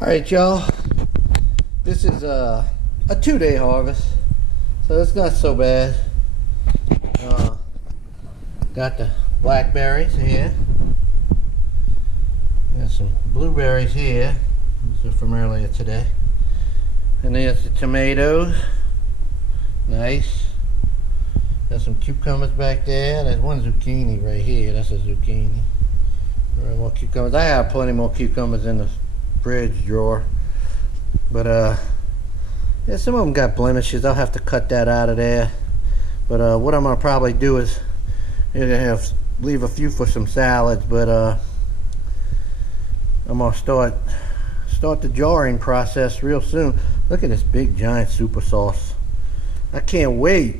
Alright, y'all, this is a 2-day harvest, so it's not so bad. Got the blackberries here, got some blueberries here, these are from earlier today, and there's the tomatoes, nice. Got some cucumbers back there, there's one zucchini right here, that's a zucchini. More cucumbers. I have plenty more cucumbers in the fridge drawer, but yeah, some of them got blemishes. I'll have to cut that out of there, but what I'm gonna probably do is leave a few for some salads, but I'm gonna start the jarring process real soon. Look at this big giant super sauce. I can't wait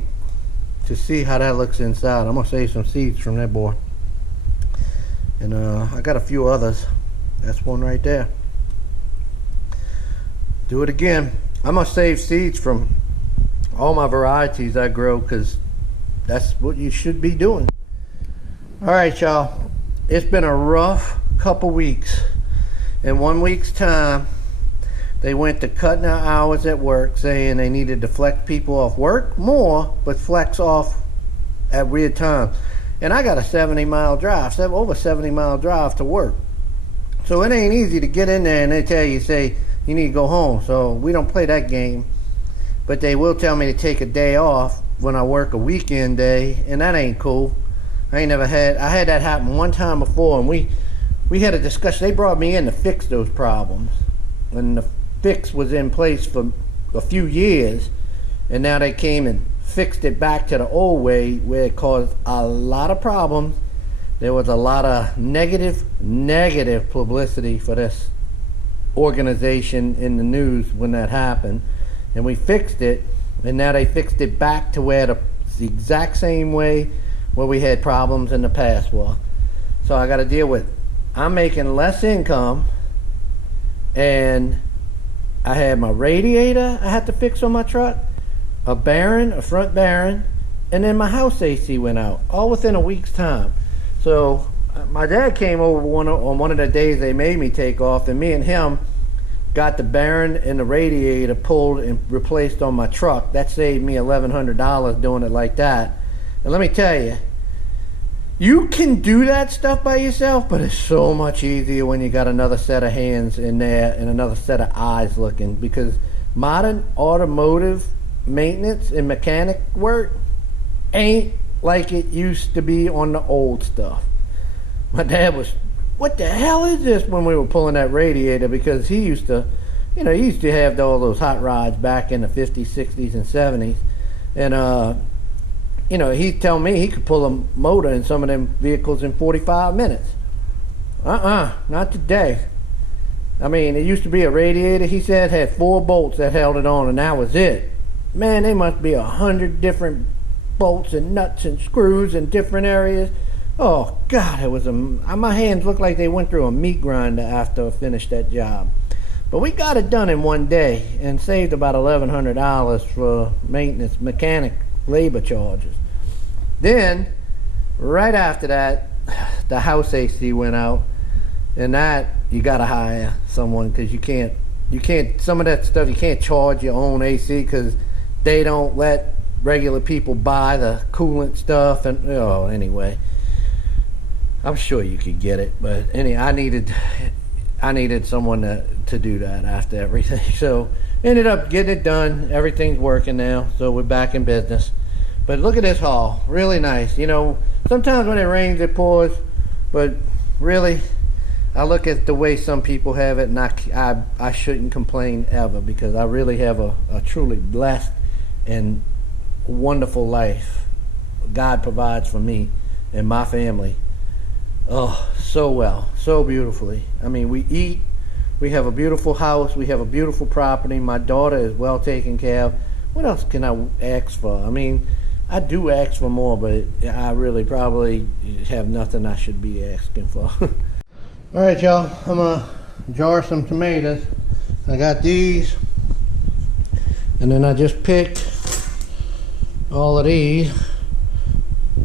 to see how that looks inside. I'm gonna save some seeds from that boy, and I got a few others. That's one right there. Do it again. I'm gonna save seeds from all my varieties I grow, because that's what you should be doing. All right, y'all, it's been a rough couple weeks. In 1 week's time, they went to cutting our hours at work, saying they needed to flex people off work more, but flex off at weird times. And I got a 70-mile drive, over 70-mile drive to work. So it ain't easy to get in there and they tell you, say, you need to go home. So we don't play that game. But they will tell me to take a day off when I work a weekend day, and that ain't cool. I had that happen one time before, and we had a discussion. They brought me in to fix those problems. And the fix was in place for a few years, and now they came and fixed it back to the old way, where it caused a lot of problems. There was a lot of negative publicity for this organization in the news when that happened, and we fixed it, and now they fixed it back to where the exact same way where we had problems in the past were. So I got to deal with, I'm making less income, and I had my radiator I had to fix on my truck, a front bearing, and then my house AC went out, all within a week's time. So my dad came over on one of the days they made me take off, and me and him got the bearing and the radiator pulled and replaced on my truck. That saved me $1,100 doing it like that. And let me tell you, you can do that stuff by yourself, but it's so much easier when you got another set of hands in there and another set of eyes looking, because modern automotive maintenance and mechanic work ain't like it used to be on the old stuff. My dad was, what the hell is this, when we were pulling that radiator, because he used to have all those hot rods back in the 50s, 60s, and 70s, and he'd tell me he could pull a motor in some of them vehicles in 45 minutes. Not today. I mean, it used to be a radiator, he said, had 4 bolts that held it on, and that was it. Man, they must be 100 different bolts and nuts and screws in different areas. Oh God, it was my hands looked like they went through a meat grinder after I finished that job. But we got it done in one day and saved about $1,100 for maintenance, mechanic, labor charges. Then, right after that, the house AC went out, and that you gotta hire someone, because you can't, some of that stuff you can't charge your own AC, because they don't let regular people buy the coolant stuff, and anyway, I'm sure you could get it, but I needed someone to do that after everything. So ended up getting it done. Everything's working now, so we're back in business. But look at this haul, really nice. Sometimes when it rains it pours, but really I look at the way some people have it, and I shouldn't complain ever, because I really have a truly blessed and wonderful life God provides for me and my family. Oh, so well, so beautifully. I mean, we eat, we have a beautiful house, we have a beautiful property, my daughter is well taken care of. What else can I ask for? I mean, I do ask for more, but I really probably have nothing I should be asking for. All right, y'all, I'm gonna jar some tomatoes. I got these, and then I just picked all of these.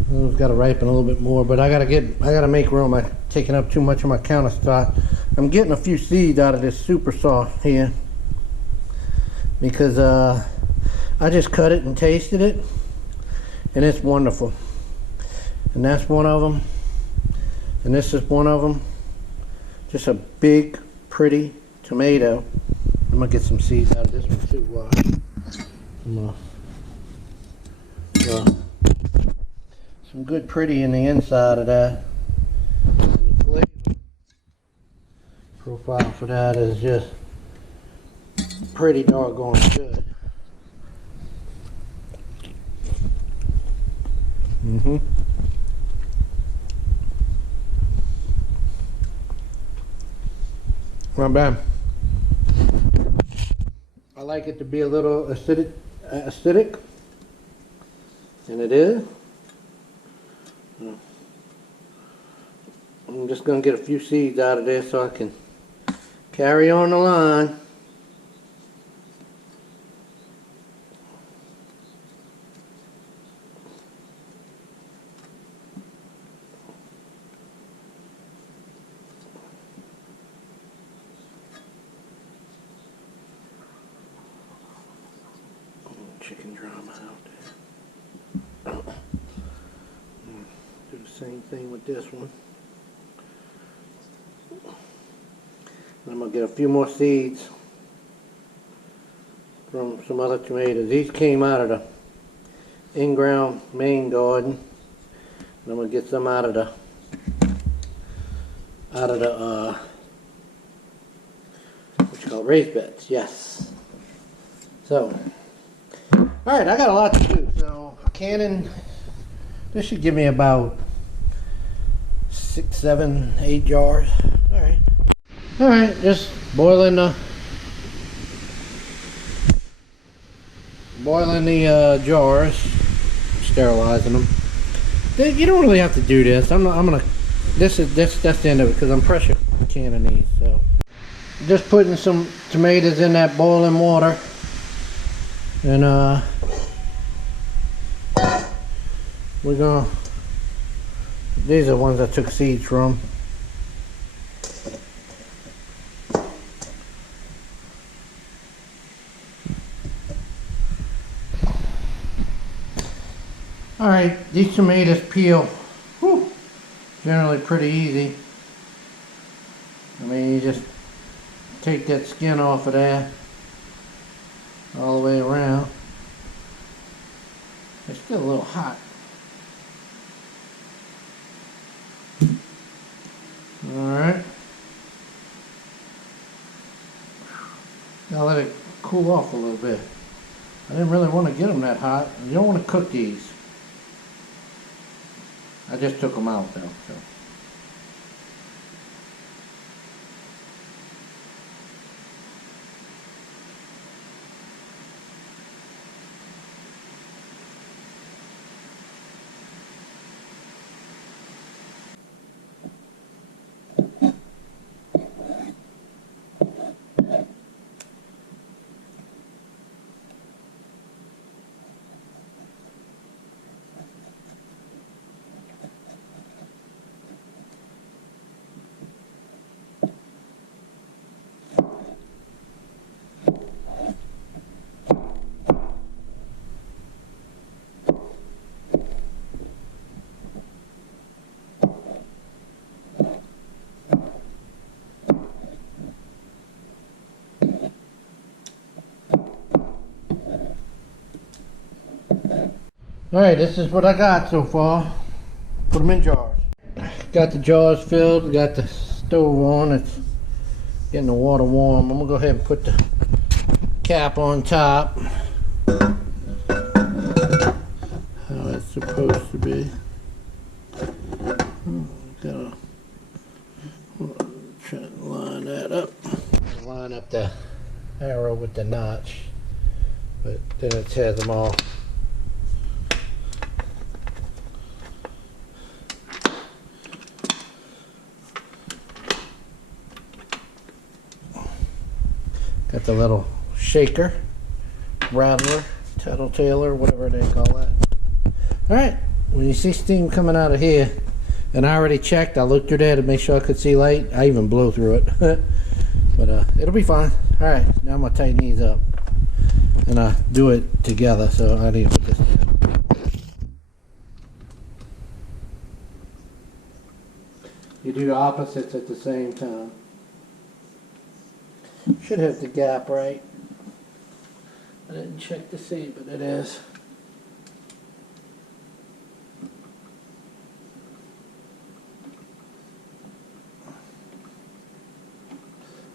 Those got to ripen a little bit more, but I gotta make room. I'm taking up too much of my counter spot. I'm getting a few seeds out of this super soft here because I just cut it and tasted it, and it's wonderful. And that's one of them, and this is one of them. Just a big, pretty tomato. I'm gonna get some seeds out of this one too. Some good pretty in the inside of that. And the flavor profile for that is just pretty doggone good. Not bad. I like it to be a little acidic, and it is. I'm just going to get a few seeds out of there so I can carry on the line. Chicken drama out there. Do the same thing with this one. I'm going to get a few more seeds from some other tomatoes. These came out of the in-ground main garden. And I'm going to get some out of the what you call raised beds. Yes. So, alright, I got a lot to do. So, a cannon, this should give me about 6, 7, 8 jars. Alright. Alright, just boiling the jars, sterilizing them. You don't really have to do this. That's the end of it because I'm pressure canning these. So, just putting some tomatoes in that boiling water, and we're gonna. These are ones I took seeds from. Alright, these tomatoes peel generally pretty easy. I mean, you just take that skin off of there all the way around. It's still a little hot. Alright. Now let it cool off a little bit. I didn't really want to get them that hot. You don't want to cook these. I just took them out though. So. Alright, this is what I got so far. Put them in jars. Got the jars filled, got the stove on, it's getting the water warm. I'm gonna go ahead and put the cap on top. How it's supposed to be. Gotta try to line that up. Line up the arrow with the notch, but then it has them all. Got the little shaker, rattler, tattletailer, whatever they call that. Alright, when you see steam coming out of here, And I already checked. I looked through there to make sure I could see light. I even blew through it. But it'll be fine. Alright, now I'm going to tighten these up. And do it together, so I need to put this down. You do the opposites at the same time. Should have the gap right. I didn't check to see, but it is.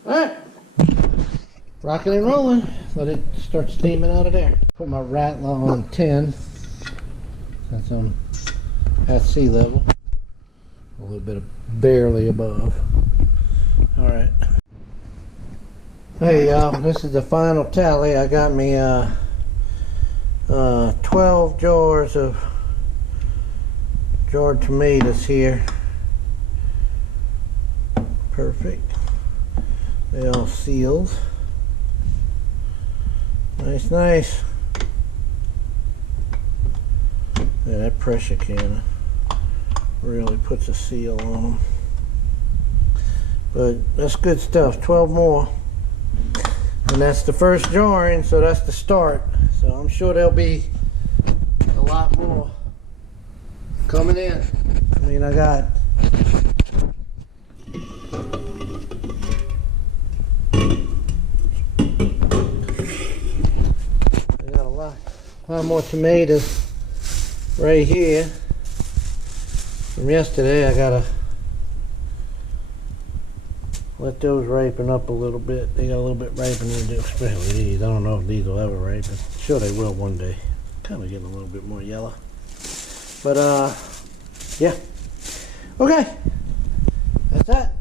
Alright. Rocking and rolling. Let it start steaming out of there. Put my rattler on 10. That's at sea level. A little bit of barely above. Alright. Hey y'all, this is the final tally. I got me 12 jars of jarred tomatoes here. Perfect. They all sealed. Nice, nice. Yeah, that pressure can really puts a seal on them. But that's good stuff. 12 more. And that's the first jarring, so that's the start. So I'm sure there'll be a lot more coming in. I mean, I got a lot more tomatoes right here from yesterday. I gotta let those ripen up a little bit. They got a little bit ripening to do, especially these. I don't know if these will ever ripen. Sure they will one day. Kind of getting a little bit more yellow. But yeah. Okay. That's that.